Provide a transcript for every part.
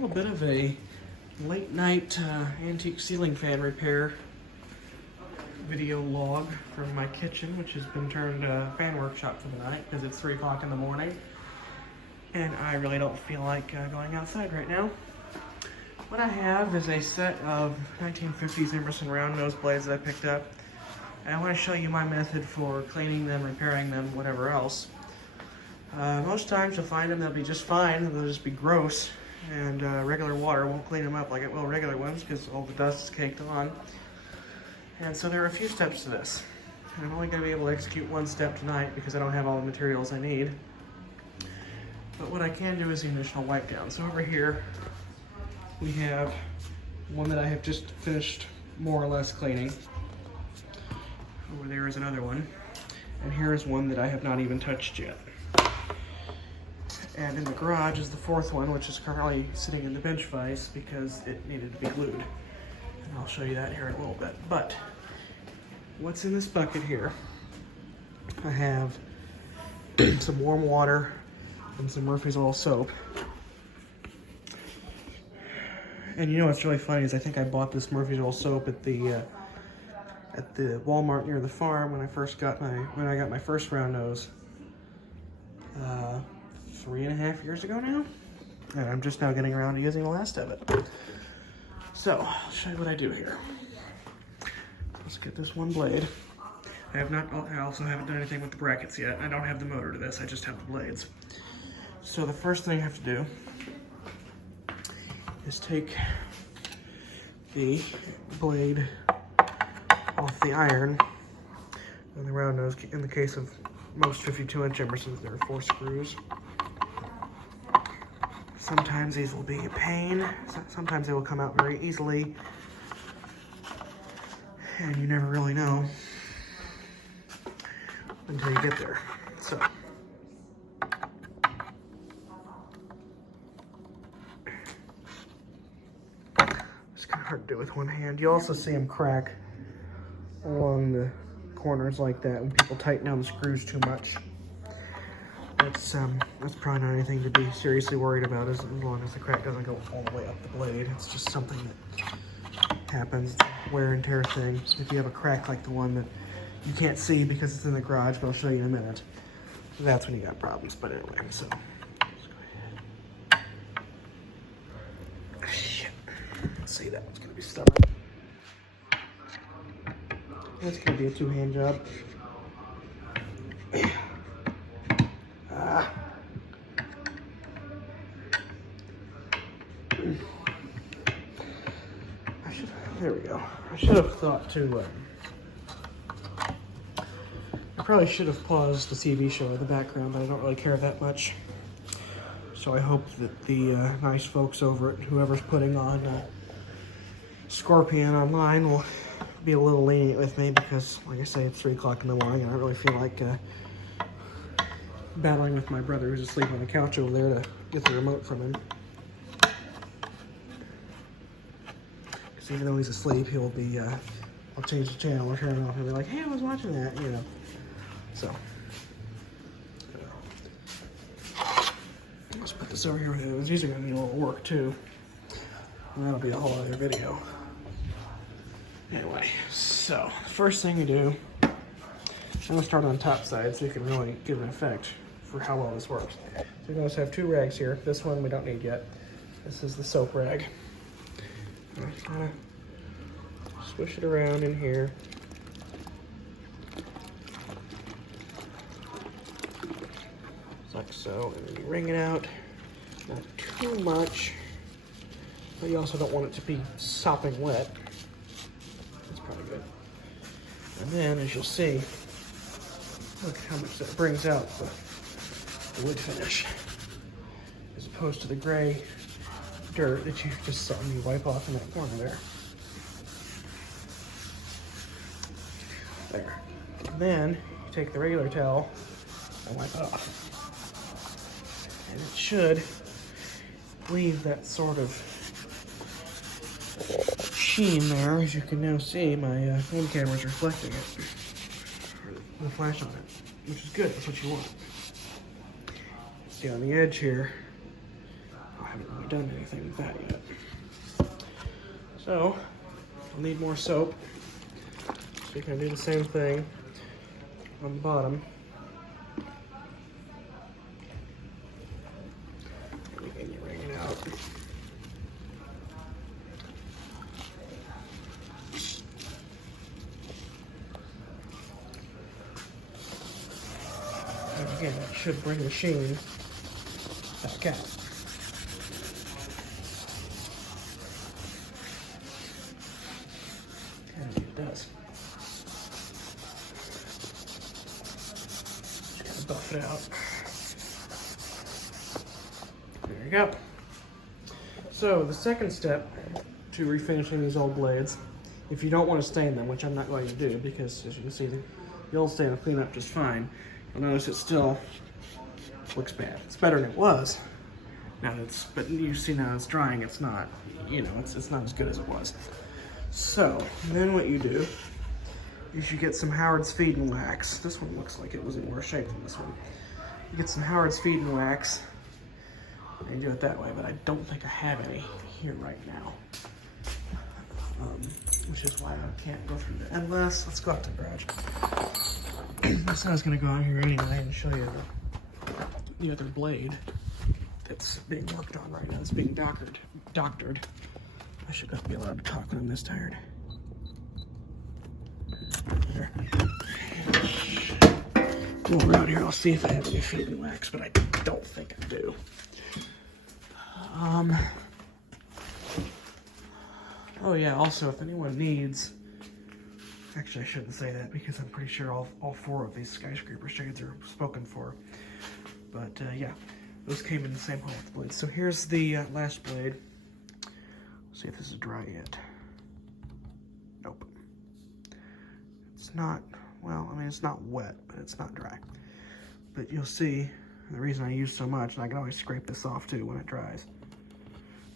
little bit of a late night antique ceiling fan repair video log from my kitchen, which has been turned fan workshop for the night because it's 3 o'clock in the morning and I really don't feel like going outside right now. What I have is a set of 1950s Emerson round nose blades that I picked up, and I want to show you my method for cleaning them, repairing them, whatever else. Most times you'll find them, they'll be just fine, they'll just be gross, and regular water won't clean them up like it will regular ones because all the dust is caked on. And so there are a few steps to this. And I'm only going to be able to execute one step tonight because I don't have all the materials I need. But what I can do is the initial wipe down. So over here we have one that I have just finished more or less cleaning. Over there is another one. And here is one that I have not even touched yet. And in the garage is the fourth one, which is currently sitting in the bench vise because it needed to be glued. And I'll show you that here in a little bit. But what's in this bucket here? I have some warm water and some Murphy's Oil soap. And you know what's really funny is I think I bought this Murphy's Oil soap at the Walmart near the farm when I got my first round nose 3.5 years ago now, and I'm just now getting around to using the last of it. So I'll show you what I do here. Let's get this one blade. I also haven't done anything with the brackets yet. I don't have the motor to this, I just have the blades. So the first thing I have to do is take the blade off the iron and the round nose. In the case of most 52-inch Emersons, there are 4 screws. Sometimes these will be a pain, sometimes they will come out very easily, and you never really know until you get there. So it's kind of hard to do with one hand. You also see them crack along the corners like that when people tighten down the screws too much. That's probably not anything to be seriously worried about as long as the crack doesn't go all the way up the blade. It's just something that happens, wear and tear thing. So if you have a crack like the one that you can't see because it's in the garage, but I'll show you in a minute, that's when you got problems. But anyway, so let's go ahead. Shit. Let's see, that one's gonna be stubborn. That's gonna be a 2-hand job. There we go. I should have thought to, I probably should have paused the TV show in the background, but I don't really care that much. So I hope that the nice folks over at whoever's putting on Scorpion online will be a little lenient with me because, like I say, it's 3 o'clock in the morning and I don't really feel like battling with my brother who's asleep on the couch over there to get the remote from him. Because even though he's asleep, he'll be, I'll change the channel or turn it off and be like, hey, I was watching that, you know. So, let's put this over here with it. These are going to need a little work too. And that'll be a whole other video. Anyway, so the first thing you do, I'm going to start on the top side so you can really get an effect for how well this works. So you're going to have 2 rags here. This one we don't need yet. This is the soap rag. I'm just going to swish it around in here. Like so, and then you wring it out. Not too much, but you also don't want it to be sopping wet. That's probably good. And then, as you'll see, look how much that brings out the wood finish, as opposed to the gray dirt that you just saw me wipe off in that corner there. There. And then you take the regular towel and wipe it off. And it should leave that sort of sheen there. As you can now see, my home camera is reflecting it, or the flash on it, which is good. That's what you want. See on the edge here, I'll have haven't really done anything with that yet. So, I'll need more soap. So you can do the same thing on the bottom. And again, you wring it out. And again, that should bring the sheen back out. And it does. Just gotta buff it out. There you go. So the second step to refinishing these old blades, if you don't want to stain them, which I'm not going to do because as you can see the old stain will clean up just fine, you'll notice it still looks bad. It's better than it was. Now but you see now it's drying, it's not, you know, it's not as good as it was. So then what you do is you get some Howard's Feed and Wax. This one looks like it was in worse shape than this one. You get some Howard's Feed and Wax, and you do it that way, but I don't think I have any here right now. Which is why I can't go through that. Unless, let's go out to the garage. So I was gonna go out here anyway and show you the other blade that's being worked on right now. It's being doctored. I should not be allowed to talk when I'm this tired. There. Go around here, I'll see if I have any feed and wax, but I don't think I do. Oh yeah, also if anyone needs, actually I shouldn't say that because I'm pretty sure all 4 of these skyscraper shades are spoken for. But yeah, those came in the same hole with the blades. So here's the last blade. Let's see if this is dry yet. Nope. It's not, well, I mean it's not wet, but it's not dry. But you'll see, the reason I use so much, and I can always scrape this off too when it dries.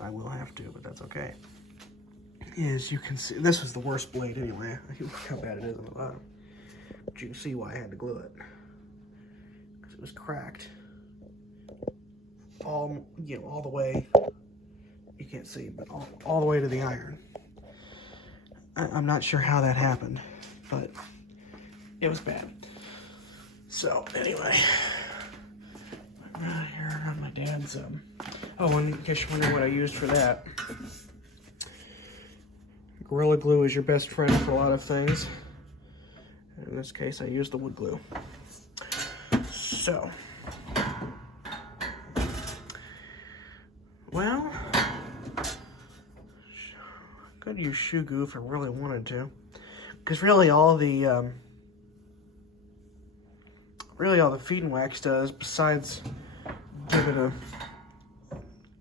I will have to, but that's okay. Is you can see, this was the worst blade anyway. Look how bad it is on the bottom. But you can see why I had to glue it. Because it was cracked. All the way, you can't see, but all the way to the iron. I'm not sure how that happened, but it was bad. So anyway, right here on my dad's, oh, and in case you're wondering what I used for that, Gorilla Glue is your best friend for a lot of things. In this case, I used the wood glue. So, well, I could use shoe glue if I really wanted to, because really all the feed and wax does, besides give it a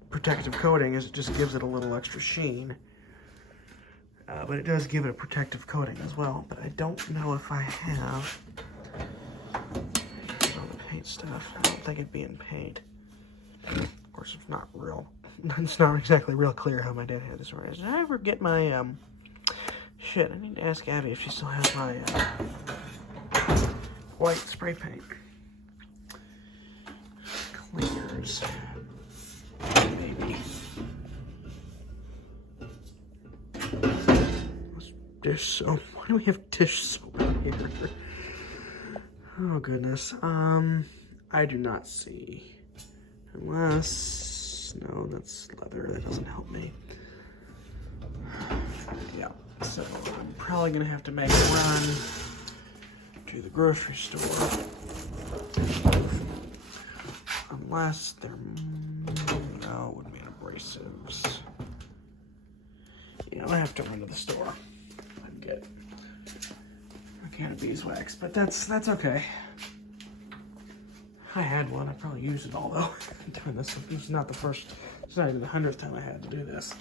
protective coating, is it just gives it a little extra sheen. But it does give it a protective coating as well. But I don't know if I have all the paint stuff. I don't think it'd be in paint. Of course, it's not real. It's not exactly real clear how my dad had this right. Did I ever get my shit? I need to ask Abby if she still has my white spray paint clears. Maybe. Dish soap. Why do we have dish soap in here? Oh goodness. I do not see. Unless, no, that's leather. That doesn't help me. Yeah. So I'm probably gonna have to make a run to the grocery store. Unless they're, no, it wouldn't be abrasives. Yeah, I'm gonna have to run to the store. Get a can of beeswax, but that's okay. I had one. I probably used it all though. Doing this, it's not the first. It's not even the 100th time I had to do this.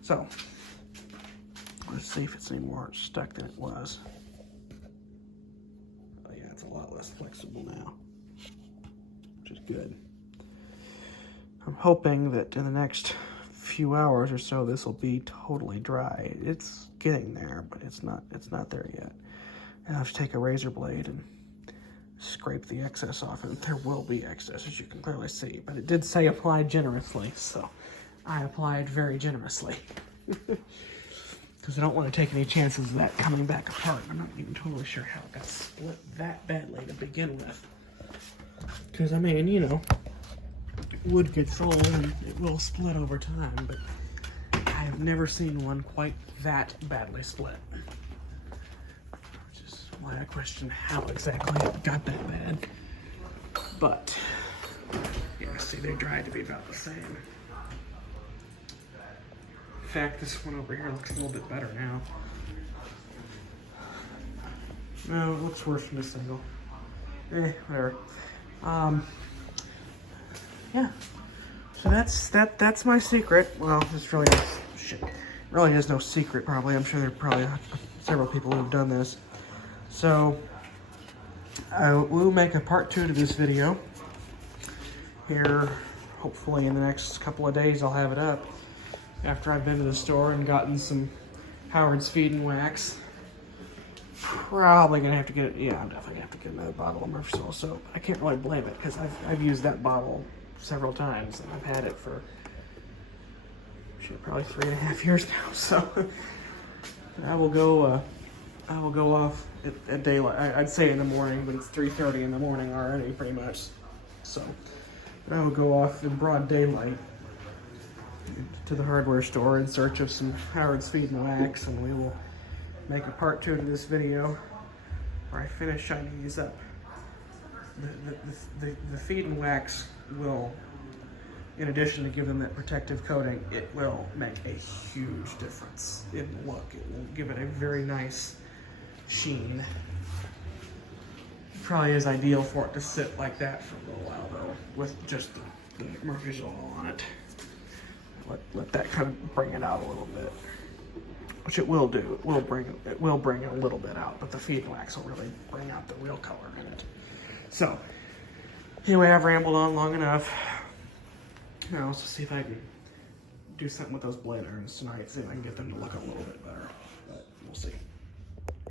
So let's see if it's any more stuck than it was. Oh yeah, it's a lot less flexible now, which is good. I'm hoping that in the next few hours or so this will be totally dry. It's getting there, but it's not there yet. I have to take a razor blade and scrape the excess off. And there will be excess, as you can clearly see. But it did say apply generously, so I applied very generously. Because I don't want to take any chances of that coming back apart. I'm not even totally sure how it got split that badly to begin with. Because, I mean, you know, wood gets old and it will split over time, but I have never seen one quite that badly split. Which is why I question how exactly it got that bad. But, yeah, see, they dried to be about the same. In fact, this one over here looks a little bit better now. No, it looks worse from this angle. Whatever. Yeah. So that's my secret. Well, this really is no secret probably. I'm sure there are probably several people who have done this. So I will make a part 2 to this video. Here, hopefully in the next couple of days I'll have it up. After I've been to the store and gotten some Howard's Feed and Wax. Probably gonna have to get it. Yeah, I'm definitely gonna have to get another bottle of Murphy's Oil soap. I can't really blame it because I've used that bottle several times and I've had it for probably 3.5 years now. So I will go off at daylight. I'd say in the morning, but it's 3:30 in the morning already, pretty much. So I will go off in broad daylight to the hardware store in search of some Howard's Feed and Wax, and we will make a part 2 to this video where I finish shining these up. The Feed and Wax will, in addition to give them that protective coating, it will make a huge difference in the look. It will give it a very nice sheen. It probably is ideal for it to sit like that for a little while though, with just the Murphy's Oil on it. Let that kind of bring it out a little bit, which it will do. It will bring it a little bit out, but the Feed and Wax will really bring out the real color in it. So anyway, I've rambled on long enough. Now let's see if I can do something with those blade irons tonight. See if I can get them to look a little bit better. But we'll see.